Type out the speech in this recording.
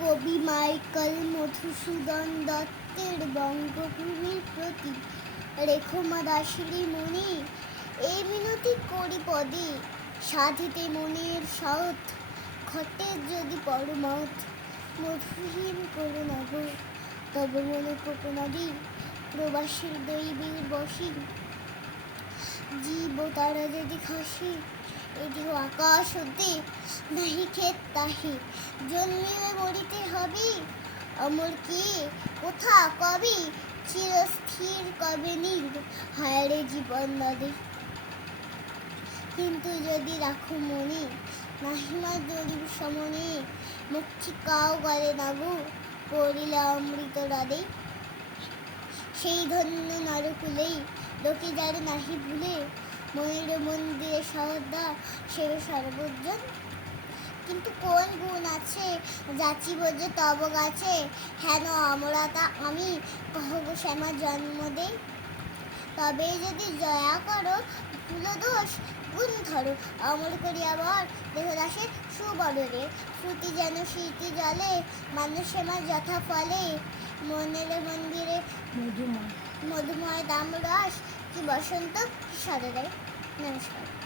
কবি মাইকেল মধুসূদন দত্তের বঙ্গভূমির প্রতি রেখো মা দাসিনী মনে, এই মিনতি করি পদে, সাধিতে মনের সৎ, ঘটে যদি পরমত, মধুহীন করো না গো তব মনে কোকনাদি, প্রবাসীর দৈবীর বসী, জীব তারা যদি খাসি, এটি আকাশ হতে নাহি ক্ষেত তাহি, জন্মিবে মরিতে হবি, অমর কে কোথা কবি, চিরস্থির কবে নীল, হায়রে জীবন নদী। কিন্তু যদি রাখো মনে, নাহিমা জরিব সমনে, মক্ষিকাও গলে না গো, পড়িলে অমৃত হ্রদে, সেই ধন্য নরকুলেই লোকে যারে নাহি ভুলে, মনের মন্দিরে সহদা সেবে সর্বজন। কিন্তু কোন গুণ আছে যাচিব যে তব গাছে, হেন অমরতা আমি কহব শ্যামা জন্ম দে, তবে যদি দয়া করো ভুল দোষ গুণ ধরো, অমর করি আবার দেহদাসে সুবদরে, শ্রুতি যেন স্মৃতি জলে, মানুষ শ্যামা যথা ফলে, মনের মন্দিরে মধুময় দাম রস, কি বসন্ত কি সদরে। নমস্কার।